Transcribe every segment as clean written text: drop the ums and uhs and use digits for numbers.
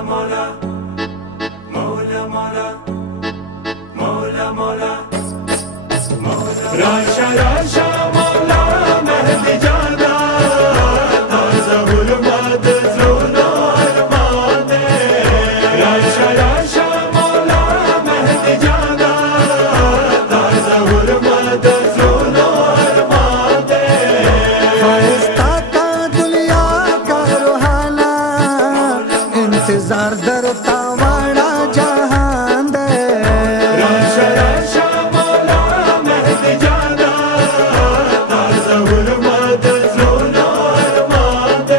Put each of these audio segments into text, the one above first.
مولا مولا مولا مولا مولا مولا راشا راشا مولا مهدي جانا تازه ظلمات زلونا ارمان راشا راشا مولا مهدي جانا تازه ظلمات زلونا ارمان خائستا کا دنیا کا روحانا انتظار درتا واڑا جہان دے راشا راشا مولا مهدي جانا تازه ظلمات زلونا ارمان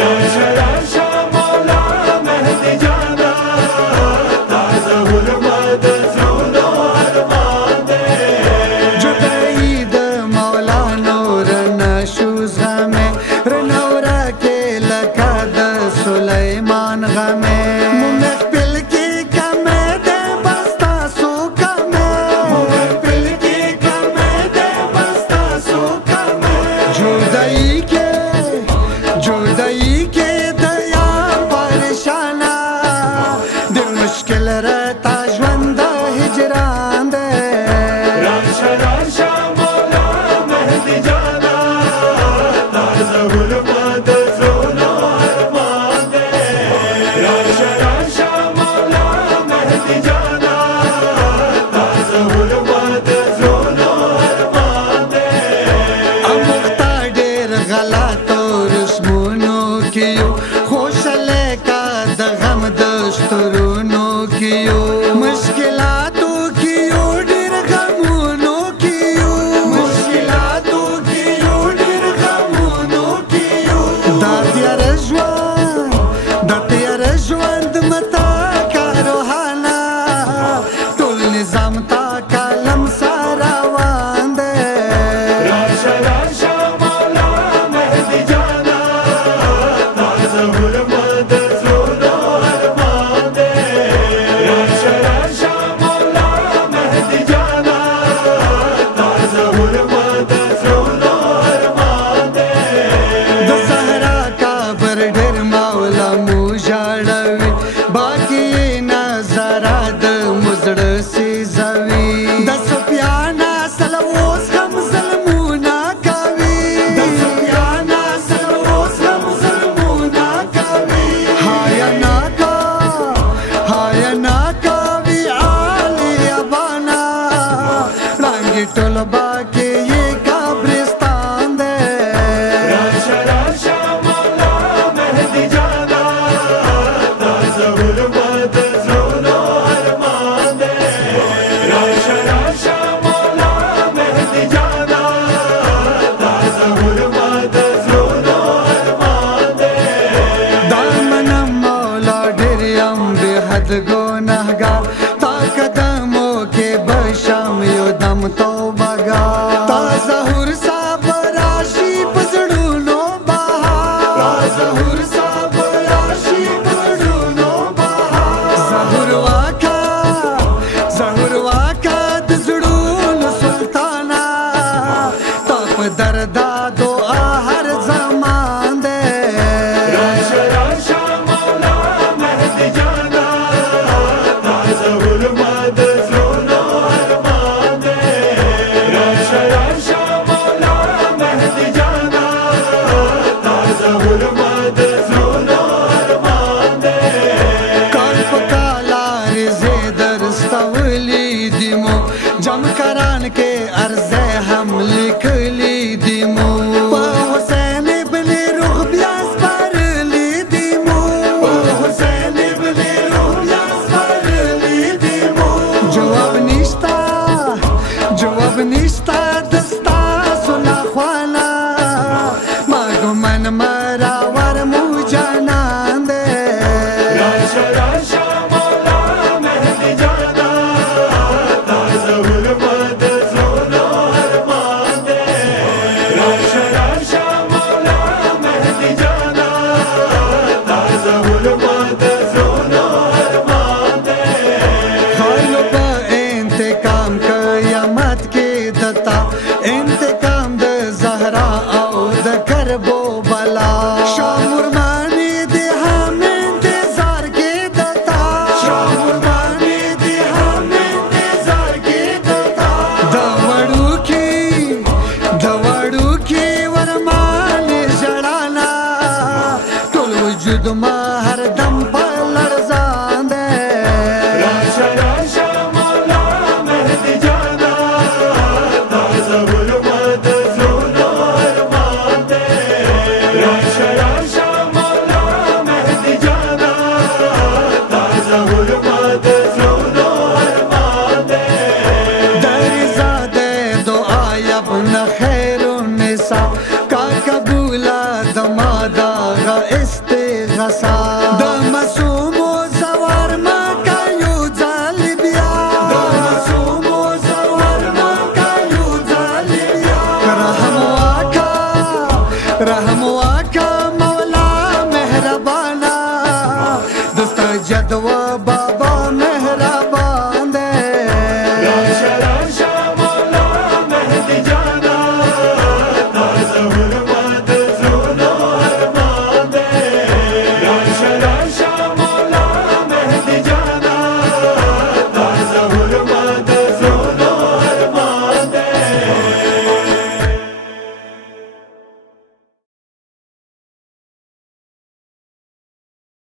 راشا راشا مولا مهدي جانا تازه ظلمات زلونا ارمان جدائی دا مولا نور نشوز غمے رنورا کے لکا دا سلیمان غمے ممکپل کی کمے دے بستا سو کمے ممکپل کی کمے دے بستا سو کمے جدائی کے دیا پریشانا دل مشکل رہتا ژوند ہجران دے راشا راشا مولا مهدي جانا تازه ظلمات زلونا ارمان راشا راشا مولا مهدي جانا تازه ظلمات زلونا ارمان اموختا ډېر غلطو رسمونو کیو خوشاله کا د غم د سترونو کیو مشکلاتو کیو ډېر غمونو کیو مشکلاتو کیو ډېر غمونو کیو دا تیاره ژوند متا کا روحانا ټول نظام تا کالم سارا روان دی راشا راشا مولا مهدي جانا تازه ظلمات زلونا ارمان راشا راشا مولا مهدي جانا تازه ظلمات زلونا ارمان د صحرا کا بر ډېر مولا مو ژړوي باقي نظره د مزړه سیزوي د سفیان اصل اوس هم ظلمونه کوي د سفیان اصل اوس هم ظلمونه کوي هایا ناکوي عالی ابانا ړانګې ټول باقي یې قبرستان دی راشا راشا مولا مهدي جانا تازه ظلمات زلونا ارمان راشا راشا مولا مهدي جانا تازه ظلمات زلونا ارمان دامنم مولا ډېر یم بې حد ګنهګار تا قدمو کې بشم یو دم توبهګار تا ظهور صاحب راشي په زړونو بهار ظهور صاحب راشي په زړونو بهار ظهور واکا د زړونو سلطانا تا په دردا دعا هر زمان دی راشا راشا مولا مهدي جانا تازه ظلمات زلونا ارمان راشا راشا مولا مهدي جانا تازه ظلمات زلونا ارمان کال په کالار زه درستولی دیمو جم کران کې ارزه هم لیکلی دیمو په حسین ابن روح بیا سپارلی دیمو په حسین ابن روح بیا سپارلی دیمو جواب نشتا دستا سنا خوانا ما ګمن مراور مو جانان دی راشا راشا مولا مهدي جانا تازه ظلمات زلونا ارمان راشا راشا مولا مهدي جانا تازه ظلمات زلونا ارمان خالو په انتقام قیامت کې دتا انتقام د زهرا او د کربو بلا شامور مانی دې هم انتظار وجود ما هر دم په لړزان دی راشه راشه مولا مهدي جانا دا زهورما د زړونو ارمان دی راشه راشه مولا مهدي جانا دا زهورما د زړونو ارمان دی درزا دے دعا ابن خیر النساء کا قبولا دمادا غا استغاثا د معصوم زوار ما کا یو ظالبیا د معصوم زوار ما کا یو ظالبیا رحم واکا مولا مهربانا دست جدوا